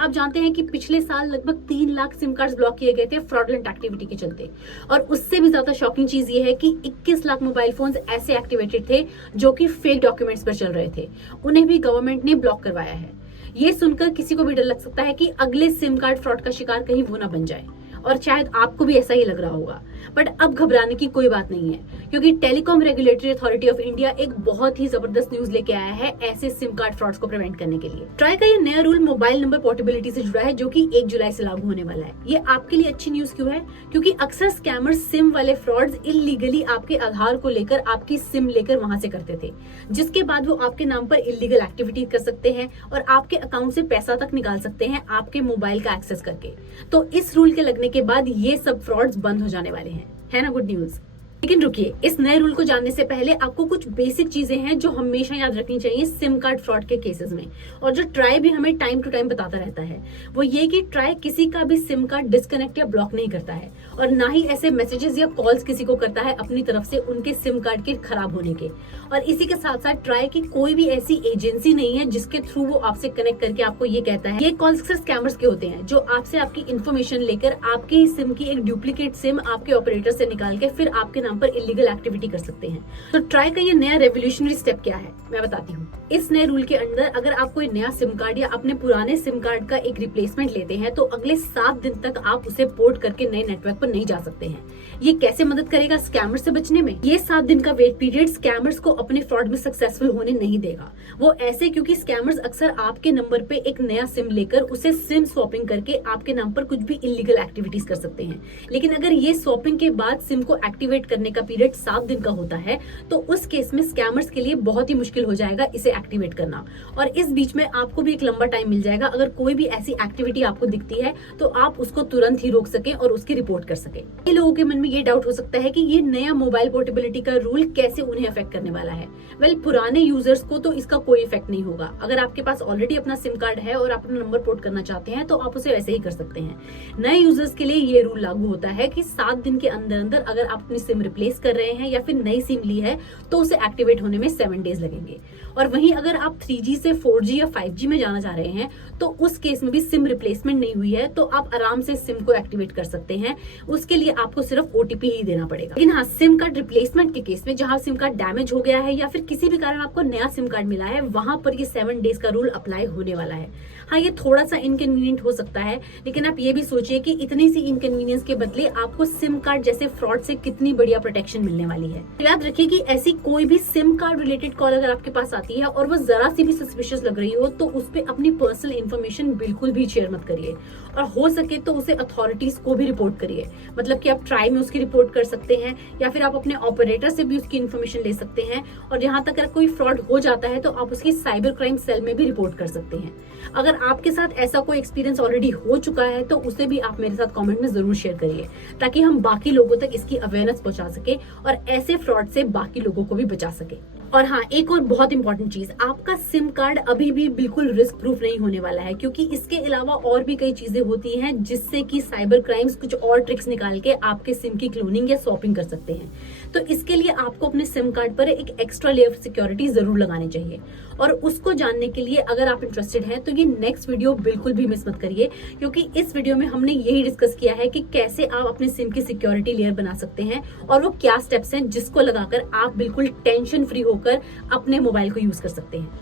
आप जानते हैं कि पिछले साल लगभग 3 लाख सिम कार्ड्स ब्लॉक किए गए थे फ्रॉडलेंट एक्टिविटी के चलते। और उससे भी ज्यादा शॉकिंग चीज ये है कि 21 लाख मोबाइल फोन्स ऐसे एक्टिवेटेड थे जो कि फेक डॉक्यूमेंट्स पर चल रहे थे, उन्हें भी गवर्नमेंट ने ब्लॉक करवाया है। ये सुनकर किसी को भी डर लग सकता है कि अगले सिम कार्ड फ्रॉड का शिकार कहीं वो ना बन जाए, और शायद आपको भी ऐसा ही लग रहा होगा। बट अब घबराने की कोई बात नहीं है, क्योंकि telecom regulatory authority of India एक बहुत ही जबरदस्त न्यूज लेके आया है ऐसे सिम कार्ड फ्रॉड्स को प्रिवेंट करने के लिए। ट्राई का ये नया रूल मोबाइल नंबर पोर्टेबिलिटी से जुड़ा है, जो कि 1 जुलाई से लागू होने वाला है। ये आपके लिए अच्छी न्यूज क्यों है? क्योंकि अक्सर स्कैमर्स सिम वाले फ्रॉड्स इलीगली आपके आधार को लेकर आपकी सिम लेकर वहां से करते थे, जिसके बाद वो आपके नाम पर इलीगल एक्टिविटी कर सकते हैं और आपके अकाउंट से पैसा तक निकाल सकते हैं आपके मोबाइल का एक्सेस करके। तो इस रूल के लगने के बाद ये सब फ्रॉड्स बंद हो जाने वाले हैं, है ना गुड न्यूज। लेकिन रुकिए, इस नए रूल को जानने से पहले आपको कुछ बेसिक चीजें हैं जो हमेशा याद रखनी चाहिए सिम कार्ड फ्रॉड के केसेस में, और जो ट्राई भी हमें टाइम टू टाइम बताता रहता है। वो ये कि ट्राई किसी का भी सिम कार्ड डिस्कनेक्ट या ब्लॉक नहीं करता है, और ना ही ऐसे मैसेजेस या कॉल्स किसी को करता है अपनी तरफ से उनके सिम कार्ड के खराब होने के। और इसी के साथ साथ ट्राई की कोई भी ऐसी एजेंसी नहीं है जिसके थ्रू वो आपसे कनेक्ट करके आपको ये कहता है। ये कॉल्स अक्सर स्कैमर्स के होते हैं, जो आपसे आपकी इन्फॉर्मेशन लेकर आपके ही सिम की एक डुप्लीकेट सिम आपके ऑपरेटर से निकाल के फिर आपके नाम पर इलीगल एक्टिविटी कर सकते हैं। तो ट्राई का ये नया रेवोल्यूशनरी स्टेप क्या है, मैं बताती हूँ। इस नए रूल के अंदर अगर आप कोई नया सिम कार्ड या अपने पुराने सिम कार्ड का एक रिप्लेसमेंट लेते हैं, तो अगले 7 दिन तक आप उसे पोर्ट करके नए नेटवर्क पर नहीं जा सकते हैं। ये कैसे मदद करेगा स्कैमर्स से बचने में? ये 7 दिन का वेट पीरियड स्कैमर्स को अपने फ्रॉड में सक्सेसफुल होने नहीं देगा। वो ऐसे क्योंकि स्कैमर्स अक्सर आपके नंबर पे एक नया सिम लेकर उसे सिम स्वैपिंग करके आपके नाम पर कुछ भी इलीगल एक्टिविटीज कर सकते हैं। लेकिन अगर ये स्वैपिंग के बाद सिम को एक्टिवेट करने का पीरियड 7 दिन का होता है, तो उस केस में स्कैमर्स के लिए बहुत ही मुश्किल हो जाएगा इसे एक्टिवेट करना। और इस बीच में आपको भी एक लंबा टाइम मिल जाएगा। अगर कोई भी ऐसी एक्टिविटी आपको दिखती है तो आप उसको तुरंत ही रोक सकें और उसकी रिपोर्ट कर सकें। कई लोगों के मन में ये डाउट हो सकता है कि ये नया मोबाइल पोर्टेबिलिटी का रूल कैसे उन्हें अफेक्ट करने वाला है। वेल, पुराने यूजर्स को तो इसका कोई इफेक्ट नहीं होगा। अगर आपके पास ऑलरेडी अपना सिम कार्ड है और आप अपना नंबर पोर्ट करना चाहते हैं तो आप उसे वैसे ही कर सकते हैं। नए यूजर्स के लिए ये रूल लागू होता है कि 7 दिन के अंदर अंदर अगर आप अपनी सिम रिप्लेस कर रहे हैं या फिर नई सिम ली है तो उसे एक्टिवेट होने में 7 डेज लगेंगे। और वहीं अगर आप 3G से 4G या 5G में जाना चाह रहे हैं तो उस केस में भी सिम रिप्लेसमेंट नहीं हुई है तो आप आराम से सिम को एक्टिवेट कर सकते हैं। उसके लिए आपको सिर्फ OTP ही देना पड़ेगा। लेकिन हाँ, सिम कार्ड रिप्लेसमेंट के केस में जहां सिम कार्ड डैमेज हो गया है या फिर किसी भी कारण आपको नया सिम कार्ड मिला है, वहां पर ये 7 डेज का रूल अप्लाई होने वाला है। हाँ, ये थोड़ा सा इनकन्वीनियंट हो सकता है, लेकिन आप ये भी सोचिए कि इतनी सी इनकन्वीनियंस के बदले आपको सिम कार्ड जैसे फ्रॉड से कितनी बढ़िया प्रोटेक्शन मिलने वाली है। याद रखिए कि ऐसी कोई भी सिम कार्ड रिलेटेड कॉल अगर आपके पास आती है और वो जरा सी भी सस्पिशियस लग रही हो तो उस पर अपनी पर्सनल इन्फॉर्मेशन बिल्कुल भी शेयर मत करिए, और हो सके तो उसे अथॉरिटीज को भी रिपोर्ट करिए। मतलब कि आप ट्राई में उसकी रिपोर्ट कर सकते हैं या फिर आप अपने ऑपरेटर से भी उसकी इन्फॉर्मेशन ले सकते हैं। और यहाँ तक अगर कोई फ्रॉड हो जाता है तो आप उसकी साइबर क्राइम सेल में भी रिपोर्ट कर सकते हैं। अगर आपके साथ ऐसा कोई एक्सपीरियंस ऑलरेडी हो चुका है तो उसे भी आप मेरे साथ कमेंट में जरूर शेयर करिए, ताकि हम बाकी लोगों तक इसकी अवेयरनेस पहुंचा सके और ऐसे फ्रॉड से बाकी लोगों को भी बचा सके। और हाँ, एक और बहुत इंपॉर्टेंट चीज, आपका सिम कार्ड अभी भी बिल्कुल रिस्क प्रूफ नहीं होने वाला है, क्योंकि इसके अलावा और भी कई चीजें होती हैं जिससे कि साइबर क्राइम्स कुछ और ट्रिक्स निकाल के आपके सिम की क्लोनिंग या स्वैपिंग कर सकते हैं। तो इसके लिए आपको अपने सिम कार्ड पर एक एक्स्ट्रा लेयर ऑफ सिक्योरिटी जरूर लगानी चाहिए, और उसको जानने के लिए अगर आप इंटरेस्टेड हैं तो ये नेक्स्ट वीडियो बिल्कुल भी मिस मत करिए, क्योंकि इस वीडियो में हमने यही डिस्कस किया है कि कैसे आप अपने सिम की सिक्योरिटी लेयर बना सकते हैं और वो क्या स्टेप्स हैं जिसको लगाकर आप बिल्कुल टेंशन फ्री होकर अपने मोबाइल को यूज कर सकते हैं।